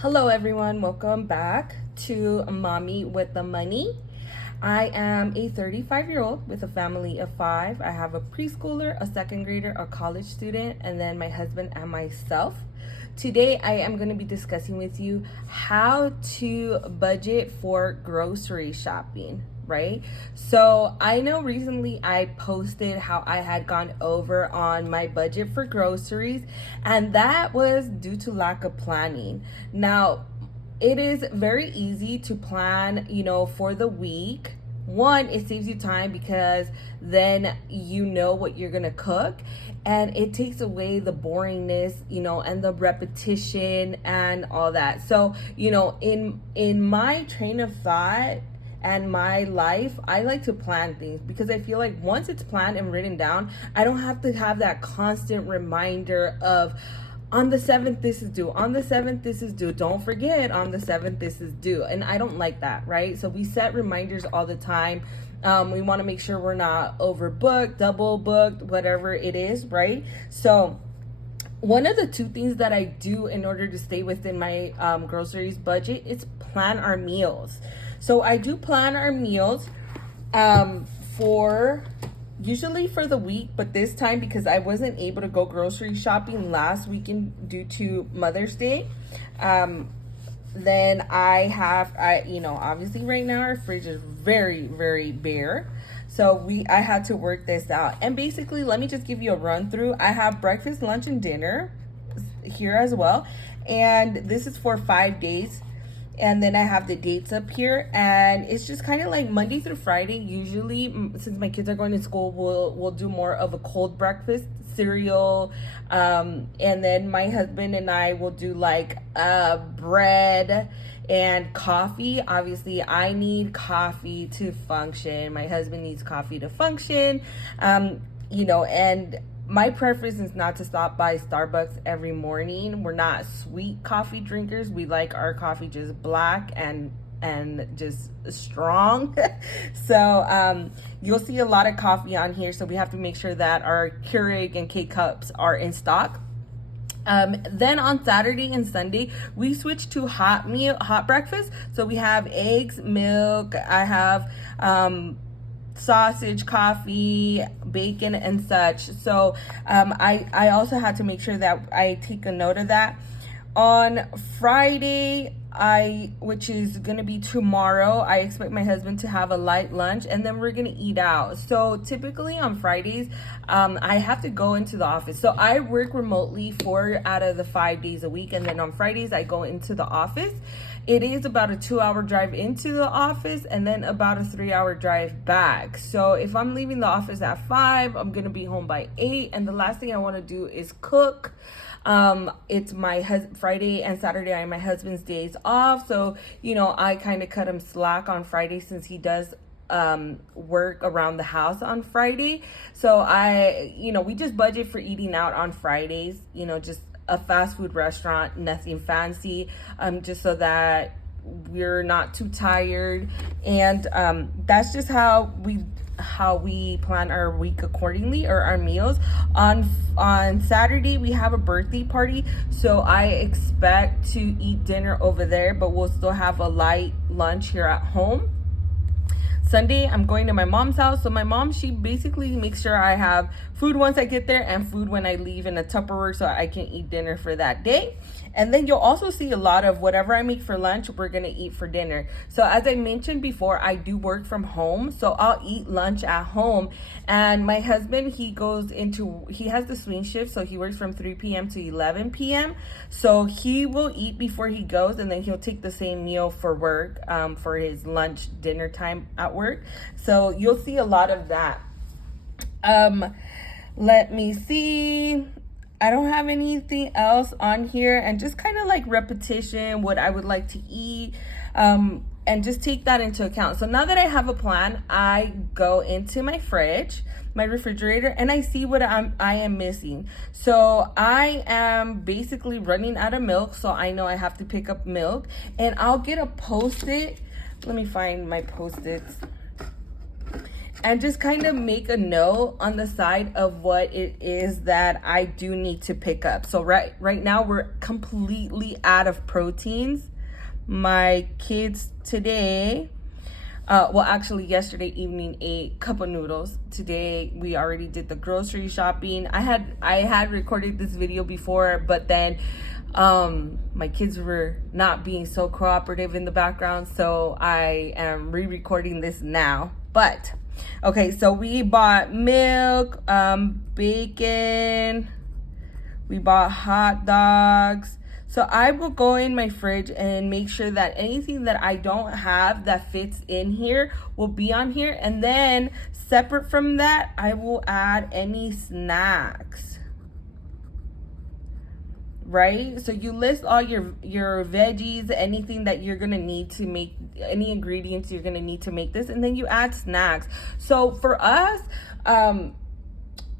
Hello everyone, welcome back to Mommy with the Money. I am a 35-year-old with a family of 5. I have a preschooler, a second grader, a college student, and then my husband and myself. Today I am going to be discussing with you how to budget for grocery shopping, right? So I know recently I posted how I had gone over on my budget for groceries, and that was due to lack of planning. Now, it is very easy to plan, for the week. One, it saves you time because then you know what you're gonna cook, and it takes away the boringness, and the repetition and all that. So, in my train of thought and my life, I like to plan things because I feel like once it's planned and written down, I don't have to have that constant reminder of, on the 7th this is due, on the 7th this is due, don't forget, on the 7th this is due. And I don't like that, right? So we set reminders all the time. We want to make sure we're not overbooked, double booked, whatever it is, right? So one of the two things that I do in order to stay within my groceries budget is plan our meals. So I do plan our meals for usually for the week, but this time, because I wasn't able to go grocery shopping last weekend due to Mother's Day, then obviously right now our fridge is very, very bare. So I had to work this out. And basically, let me just give you a run through. I have breakfast, lunch, and dinner here as well. And this is for 5 days. And then I have the dates up here, and it's just kind of like Monday through Friday. Usually, since my kids are going to school, we'll do more of a cold breakfast, cereal, and then my husband and I will do like bread and coffee. Obviously, I need coffee to function. My husband needs coffee to function, and my preference is not to stop by Starbucks every morning. We're not sweet coffee drinkers. We like our coffee just black and just strong. So you'll see a lot of coffee on here. So we have to make sure that our Keurig and K-Cups are in stock. Then on Saturday and Sunday, we switch to hot breakfast. So we have eggs, milk. I have sausage, coffee, bacon, and such. So I also had to make sure that I take a note of that. On Friday, which is gonna be tomorrow, I expect my husband to have a light lunch, and then we're gonna eat out. So typically on Fridays, I have to go into the office. So I work remotely 4 out of the 5 days a week, and then on Fridays I go into the office. It is about a 2-hour drive into the office and then about a 3-hour drive back. So if I'm leaving the office at 5, I'm gonna be home by 8, and the last thing I want to do is cook. It's my Friday and Saturday are my husband's days off, so I kind of cut him slack on Friday since he does work around the house on Friday. So we just budget for eating out on Fridays, just a fast food restaurant, nothing fancy, just so that we're not too tired. And that's just how we plan our week accordingly, or our meals. On Saturday we have a birthday party, so I expect to eat dinner over there, but we'll still have a light lunch here at home. Sunday, I'm going to my mom's house. So my mom, she basically makes sure I have food once I get there and food when I leave in a Tupperware so I can eat dinner for that day. And then you'll also see a lot of whatever I make for lunch, we're going to eat for dinner. So as I mentioned before, I do work from home. So I'll eat lunch at home. And my husband, he has the swing shift. So he works from 3 p.m. to 11 p.m. So he will eat before he goes, and then he'll take the same meal for work, for his lunch, dinner time at work. So you'll see a lot of that. Let me see. I don't have anything else on here, and just kind of like repetition, what I would like to eat, and just take that into account. So now that I have a plan, I go into my fridge, my refrigerator, and I see what I am missing. So I am basically running out of milk, so I know I have to pick up milk, and I'll get a Post-it. Let me find my Post-its. and just kind of make a note on the side of what it is that I do need to pick up. So right now we're completely out of proteins. My kids today, well, actually yesterday evening ate cup of noodles. Today we already did the grocery shopping. I had recorded this video before, but then my kids were not being so cooperative in the background, so I am re-recording this now. But okay, so we bought milk, bacon, we bought hot dogs. So I will go in my fridge and make sure that anything that I don't have that fits in here will be on here. And then separate from that, I will add any snacks. Right? So you list all your veggies, anything that you're going to need to make, any ingredients you're going to need to make this, and then you add snacks. So for us,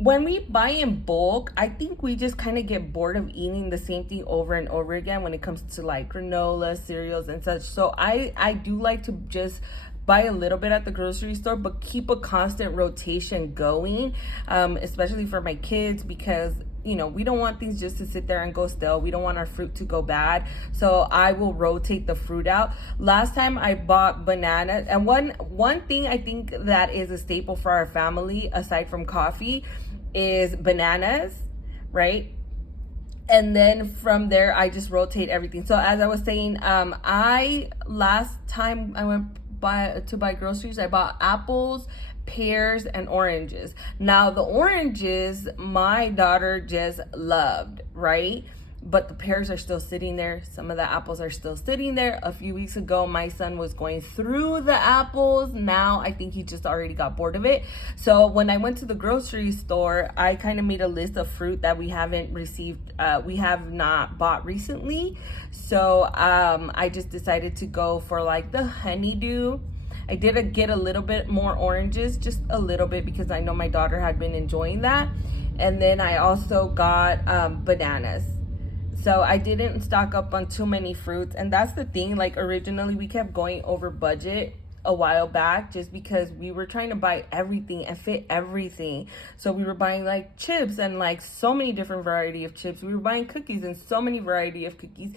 when we buy in bulk, I think we just kind of get bored of eating the same thing over and over again when it comes to like granola, cereals, and such. So I do like to just buy a little bit at the grocery store, but keep a constant rotation going, especially for my kids, because we don't want things just to sit there and go stale. We don't want our fruit to go bad. So I will rotate the fruit out. Last time I bought bananas, and one thing I think that is a staple for our family, aside from coffee, is bananas, right? And then from there, I just rotate everything. So as I was saying, last time I went to buy groceries, I bought apples, pears, and oranges. Now the oranges my daughter just loved, right? But the pears are still sitting there. Some of the apples are still sitting there. A few weeks ago, my son was going through the apples. Now I think he just already got bored of it. So when I went to the grocery store, I kind of made a list of fruit that we haven't received, we have not bought recently. So I just decided to go for like the honeydew. I did get a little bit more oranges, just a little bit, because I know my daughter had been enjoying that. And then I also got bananas. So I didn't stock up on too many fruits. And that's the thing, like originally we kept going over budget a while back just because we were trying to buy everything and fit everything. So we were buying like chips and like so many different variety of chips. We were buying cookies and so many variety of cookies.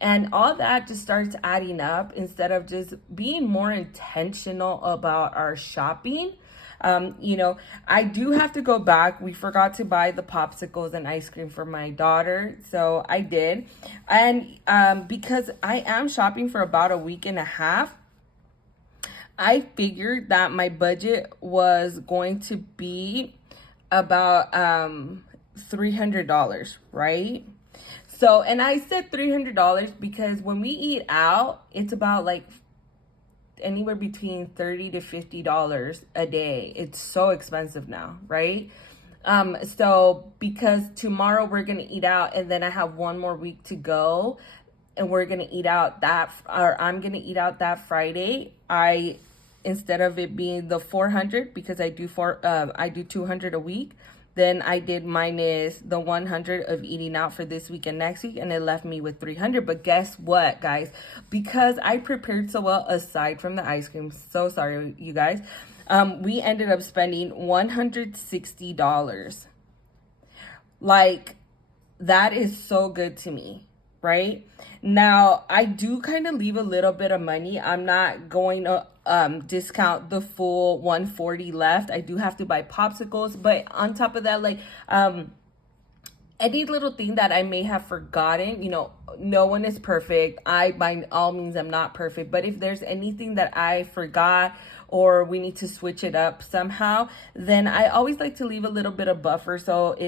And all that just starts adding up instead of just being more intentional about our shopping. I do have to go back. We forgot to buy the popsicles and ice cream for my daughter. So I did. And because I am shopping for about a week and a half, I figured that my budget was going to be about $300, right? So, and I said $300 because when we eat out, it's about like anywhere between $30 to $50 a day. It's so expensive now, right? So because tomorrow we're gonna eat out, and then I have one more week to go, and we're gonna eat out I'm gonna eat out that Friday. Instead of it being the 400, because I do 200 a week, then I did minus the 100 of eating out for this week and next week, and it left me with 300. But guess what, guys? Because I prepared so well, aside from the ice cream, so sorry, you guys, we ended up spending $160. Like, that is so good to me, right? Now, I do kind of leave a little bit of money. I'm not going to discount the full 140 left. I do have to buy popsicles, but on top of that, like any little thing that I may have forgotten, no one is perfect. I, by all means, am not perfect, but if there's anything that I forgot or we need to switch it up somehow, then I always like to leave a little bit of buffer so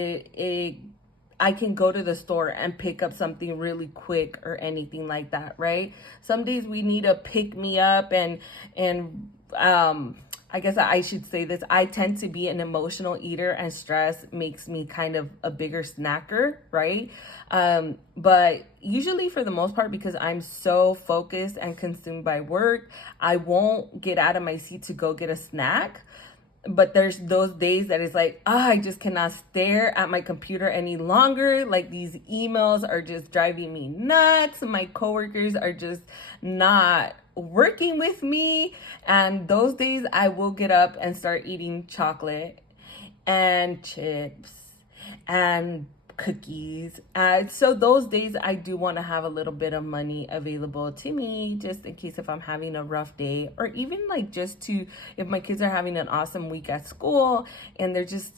I can go to the store and pick up something really quick or anything like that, right? Some days we need a pick me up, and I guess I should say this. I tend to be an emotional eater, and stress makes me kind of a bigger snacker, right? But usually for the most part, because I'm so focused and consumed by work, I won't get out of my seat to go get a snack. But there's those days that it's like, I just cannot stare at my computer any longer. Like, these emails are just driving me nuts. My coworkers are just not working with me. And those days I will get up and start eating chocolate and chips and cookies. So those days I do want to have a little bit of money available to me, just in case if I'm having a rough day, or even like just to, if my kids are having an awesome week at school and they're just,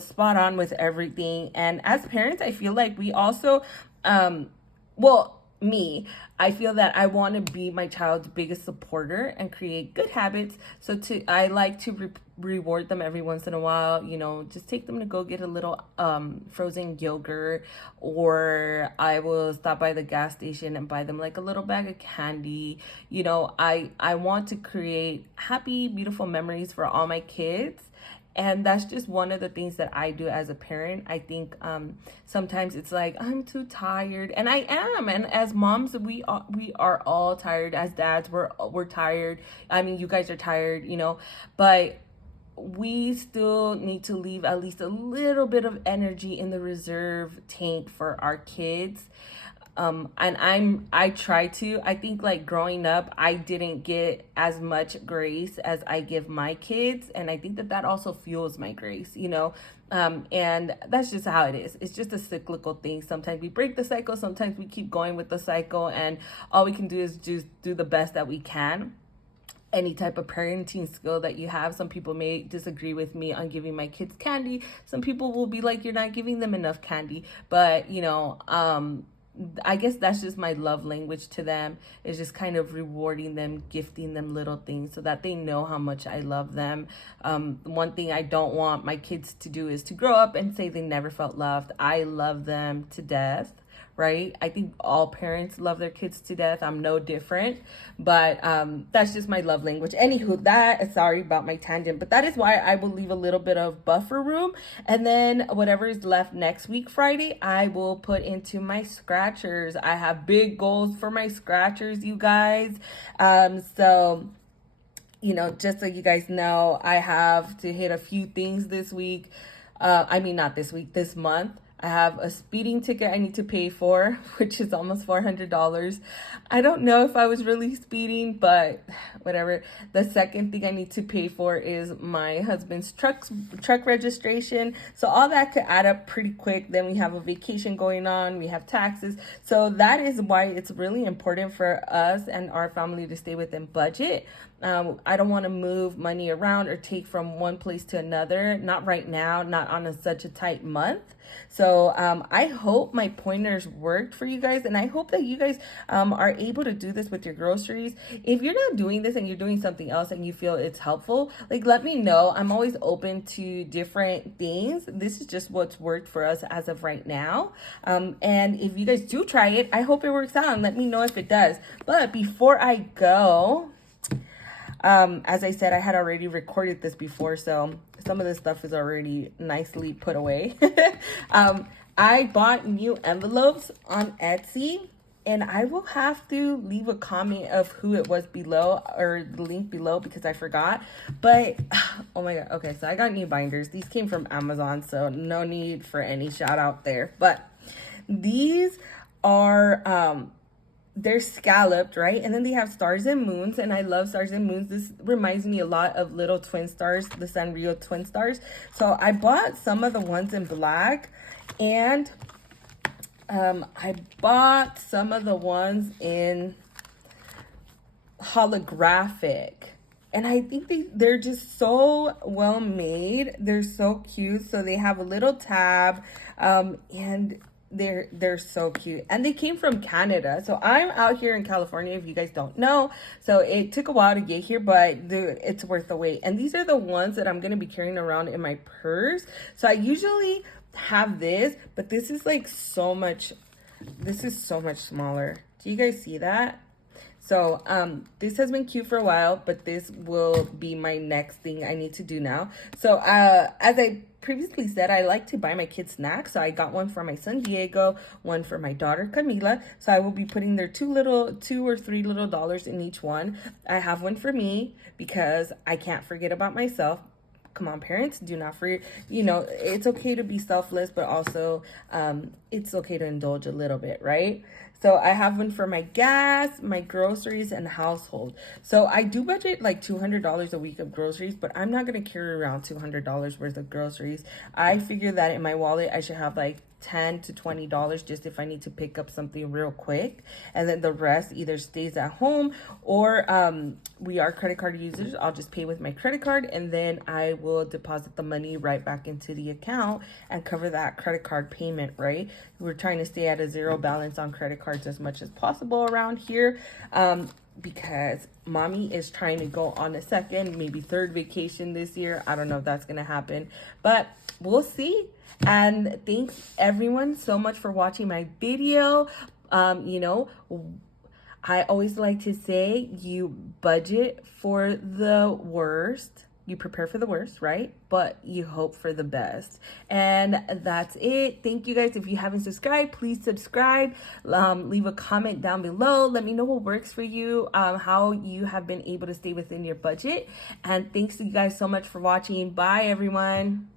spot on with everything. And as parents, I feel like we also, well, me, I feel that I want to be my child's biggest supporter and create good habits. So I like to reward them every once in a while, just take them to go get a little frozen yogurt, or I will stop by the gas station and buy them like a little bag of candy. I want to create happy, beautiful memories for all my kids. And that's just one of the things that I do as a parent. I think sometimes it's like, I'm too tired, and I am. And as moms, we are all tired. As dads, we're tired. I mean, you guys are tired, but we still need to leave at least a little bit of energy in the reserve tank for our kids. And I try to. I think like growing up, I didn't get as much grace as I give my kids, and I think that also fuels my grace, and that's just how it is. It's just a cyclical thing. Sometimes we break the cycle, sometimes we keep going with the cycle, and all we can do is just do the best that we can. Any type of parenting skill that you have. Some people may disagree with me on giving my kids candy. Some people will be like, you're not giving them enough candy. But, I guess that's just my love language to them, is just kind of rewarding them, gifting them little things so that they know how much I love them. One thing I don't want my kids to do is to grow up and say they never felt loved. I love them to death. Right? I think all parents love their kids to death. I'm no different, but that's just my love language. Anywho, sorry about my tangent, but that is why I will leave a little bit of buffer room, and then whatever is left next week, Friday, I will put into my scratchers. I have big goals for my scratchers, you guys. So just so you guys know, I have to hit a few things this week. Not this week, this month. I have a speeding ticket I need to pay for, which is almost $400. I don't know if I was really speeding, but whatever. The second thing I need to pay for is my husband's truck registration. So all that could add up pretty quick. Then we have a vacation going on. We have taxes. So that is why it's really important for us and our family to stay within budget. I don't want to move money around or take from one place to another. Not right now, not on such a tight month. So I hope my pointers worked for you guys, and I hope that you guys are able to do this with your groceries. If you're not doing this and you're doing something else and you feel it's helpful, like, let me know. I'm always open to different things. This is just what's worked for us as of right now. And if you guys do try it, I hope it works out, and let me know if it does. But before I go, as I said, I had already recorded this before, so some of this stuff is already nicely put away. I bought new envelopes on Etsy, and I will have to leave a comment of who it was below, or the link below, because I forgot. But, oh my God. Okay, so I got new binders. These came from Amazon, so no need for any shout out there. But these are, they're scalloped, right? And then they have stars and moons, and I love stars and moons. This reminds me a lot of little twin stars, the Sanrio twin stars. So I bought some of the ones in black, and I bought some of the ones in holographic. And I think they're just so well made. They're so cute. So they have a little tab, and they're so cute, and they came from Canada. So I'm out here in California, if you guys don't know, so it took a while to get here, but it's worth the wait. And these are the ones that I'm going to be carrying around in my purse. So I usually have this, but this is like so much smaller. Do you guys see that? So this has been cute for a while, but this will be my next thing I need to do now. So as I previously said, I like to buy my kids snacks. So I got one for my son Diego, one for my daughter Camila. So I will be putting their $2 or $3 dollars in each one. I have one for me because I can't forget about myself. come on, parents, do not forget, it's okay to be selfless, but also it's okay to indulge a little bit, right? So I have one for my gas, my groceries, and household. So I do budget like $200 a week of groceries, but I'm not gonna carry around $200 worth of groceries. I figure that in my wallet I should have like $10 to $20 just if I need to pick up something real quick, and then the rest either stays at home or we are credit card users. I'll just pay with my credit card, and then I will deposit the money right back into the account and cover that credit card payment, right? We're trying to stay at a zero balance on credit cards as much as possible around here, because mommy is trying to go on a second, maybe third vacation this year. I don't know if that's gonna happen, but we'll see. And thanks everyone so much for watching my video. I always like to say you budget for the worst, you prepare for the worst, right? But you hope for the best. And that's it. Thank you guys. If you haven't subscribed, please subscribe. Leave a comment down below. Let me know what works for you, how you have been able to stay within your budget. And thanks to you guys so much for watching. Bye, everyone.